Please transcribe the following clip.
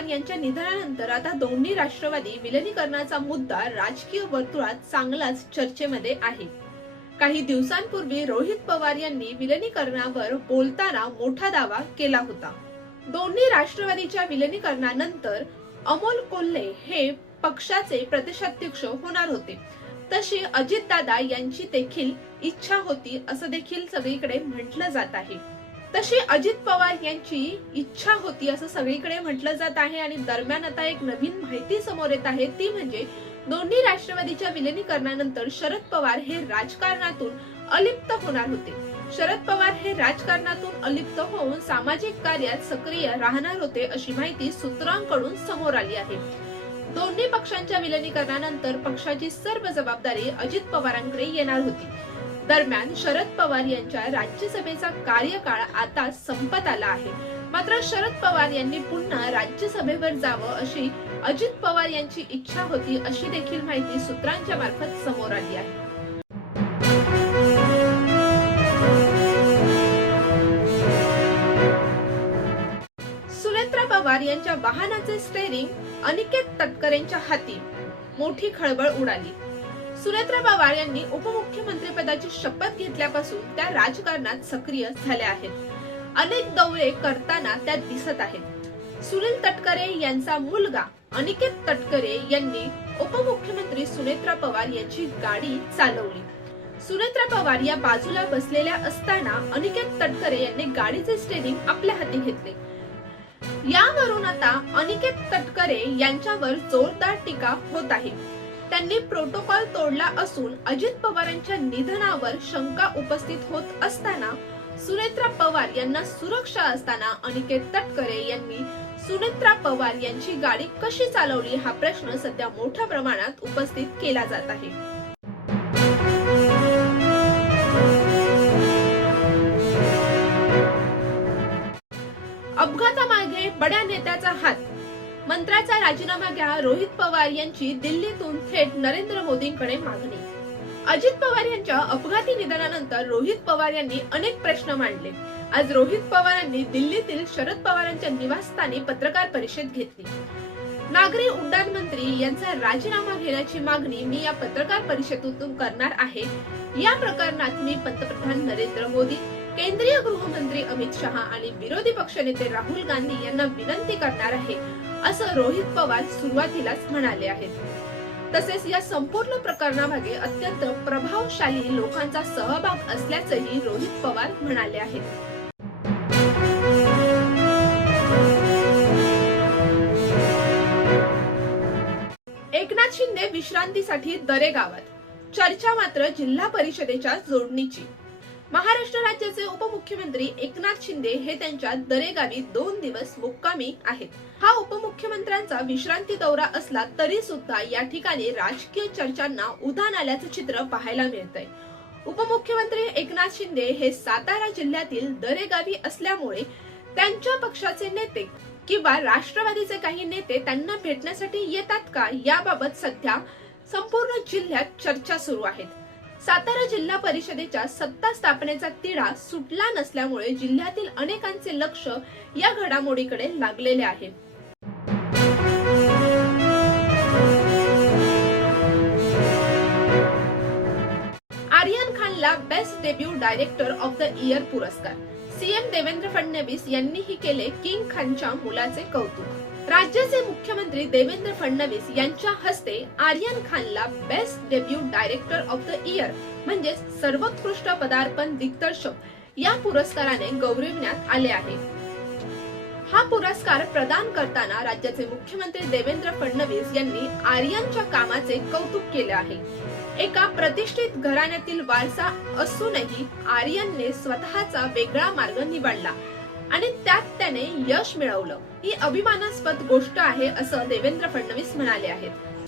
पवार यांच्या निधनानंतर आता दोन्ही राष्ट्रवादी विलिनीकरणाचा मुद्दा राजकीय वर्तुळात चांगलाच चर्चेमध्ये आहे। काही दिवसांपूर्वी रोहित पवार यांनी विलिनीकरणावर बोलताना मोठा दावा केला होता। दोन्ही राष्ट्रवादीच्या विलिनीकरणानंतर अमोल कोल्हे हे पक्षाचे प्रदेशाध्यक्ष होणार होते, तशी अजितदादा यांची देखील इच्छा होती असं देखील सगळीकडे म्हटलं जात आहे। तशी अजित पवार यांची इच्छा होती असं सगळीकडे म्हटलं जात आहे। आणि दरम्यान आता एक नवीन माहिती समोर येत आहे, ती म्हणजे दोन्ही राष्ट्रवादीच्या विलिनीकरणानंतर शरद पवार हे राजकारणातून अलिप्त होणार होते। शरद पवार हे राजकारणातून अलिप्त होऊन सामाजिक कार्यात सक्रिय राहणार होते अशी माहिती सूत्रांकडून समोर आली आहे। दोन्ही पक्षांच्या विलिनीकरणानंतर पक्षाची सर्व जबाबदारी अजित पवारांकडे येणार होती। दरम्यान शरद पवार यांच्या राज्यसभेचा कार्यकाळ आता संपत आला आहे। मात्र शरद पवार यांनी पुन्हा राज्यसभेवर जावं अशी अजित पवार यांची इच्छा होती अशी देखील माहिती सूत्रांच्या मार्फत समोर आली आहे। सुनेत्रा पवार यांच्या वाहनाचे स्टेअरिंग अनिकेत तटकरेंच्या हाती, मोठी खळबळ उडाली। सुनेत्रा पवार यांनी उपमुख्यमंत्री पदाची शपथ घेतल्यापासून त्या राजकारणात सक्रिय झाल्या आहेत। अनेक दौरे करताना त्या दिसत आहेत। सुनील तटकरे यांचा मुलगा अनिकेत तटकरे यांनी उपमुख्यमंत्री सुनेत्रा पवार यांची गाडी चालवली। सुनेत्रा पवार या बाजूला बसलेल्या असताना अनिकेत तटकरे यांनी गाडीचे स्टेअरिंग आपल्या हाती घेतले। यावरून आता अनिकेत तटकरे यांच्यावर जोरदार टीका होत आहे। त्यांनी प्रोटोकॉल तोडला असून अजित पवारांच्या निधनावर शंका उपस्थित होत असताना सुनेत्रा पवार यांना सुरक्षा असताना अनिकेत तटकरे यांनी सुनेत्रा पवार यांची गाडी कशी चालवली हा प्रश्न सध्या मोठ्या प्रमाणात उपस्थित केला जात आहे। अपघातामागे बड्या नेत्याचा हात, मंत्र्याचा राजीनामा घ्या, रोहित पवार यांची दिल्लीतून थेट नरेंद्र मोदींकडे मागणी। अजित पवार यांच्या अपघाती निधनानंतर रोहित पवार यांनी अनेक प्रश्न मांडले। आज रोहित पवारांनी दिल्लीतील शरद पवारांच्या निवासस्थानी पत्रकार परिषद घेतली। नागरी उड्डाण मंत्री यांचा राजीनामा घेण्याची मागणी मी या पत्रकार परिषदेतून करणार आहे। या प्रकरणात मी पंतप्रधान नरेंद्र मोदी, केंद्रीय गृहमंत्री अमित शहा आणि विरोधी पक्षनेते राहुल गांधी यांना विनंती करणार आहे असं रोहित पवार सुरुवातीलाच म्हणाले आहेत। तसेच या संपूर्ण प्रकरणामागे अत्यंत प्रभावशाली लोकांचा सहभाग असल्याचंही रोहित पवार म्हणाले आहेत। एकनाथ शिंदे विश्रांतीसाठी दरेगावात, चर्चा मात्र जिल्हा परिषदेच्या जोडणीची। महाराष्ट्र राज्याचे उपमुख्यमंत्री एकनाथ शिंदे हे त्यांच्या दरेगावी 2 दिवस मुक्कामी आहेत। हा उपमुख्यमंत्र्यांचा विश्रांती दौरा असला तरी सुद्धा या ठिकाणी राजकीय चर्चांना उधाण आल्याचं चित्र पाहायला मिळतंय। उपमुख्यमंत्री एकनाथ शिंदे हे सातारा जिल्ह्यातील दरेगावी असल्यामुळे त्यांच्या पक्षाचे नेते किंवा राष्ट्रवादीचे काही नेते त्यांना भेटण्यासाठी येतात का याबाबत सध्या संपूर्ण जिल्ह्यात चर्चा सुरू आहेत। सातारा जिल्हा परिषदेच्या सत्ता स्थापनेचा तिढा सुटला नसल्यामुळे जिल्ह्यातील अनेकांचे लक्ष या घडामोडीकडे लागलेले आहे। आर्यन खानला best debut director of the year पुरस्कार, सीएम देवेंद्र फडणवीस यांनीही केले किंग खानच्या मुलाचे कौतुक। राज्याचे मुख्यमंत्री देवेंद्र फडणवीस यांच्या हस्ते आर्यन खानला best debut director of the year म्हणजे सर्वोत्कृष्ट पदार्पण दिग्दर्शक या पुरस्काराने गौरविण्यात आले आहे। हा पुरस्कार प्रदान करताना राज्याचे मुख्यमंत्री देवेंद्र फडणवीस यांनी आर्यनच्या कामाचे कौतुक केले आहे। एका प्रतिष्ठित घराण्यातील वारसा असूनही आर्यनने स्वतःचा वेगळा मार्ग निवडला आणि त्यात त्याने यश मिळवलं, ही अभिमानास्पद गोष्ट आहे असं देवेंद्र फडणवीस म्हणाले आहेत।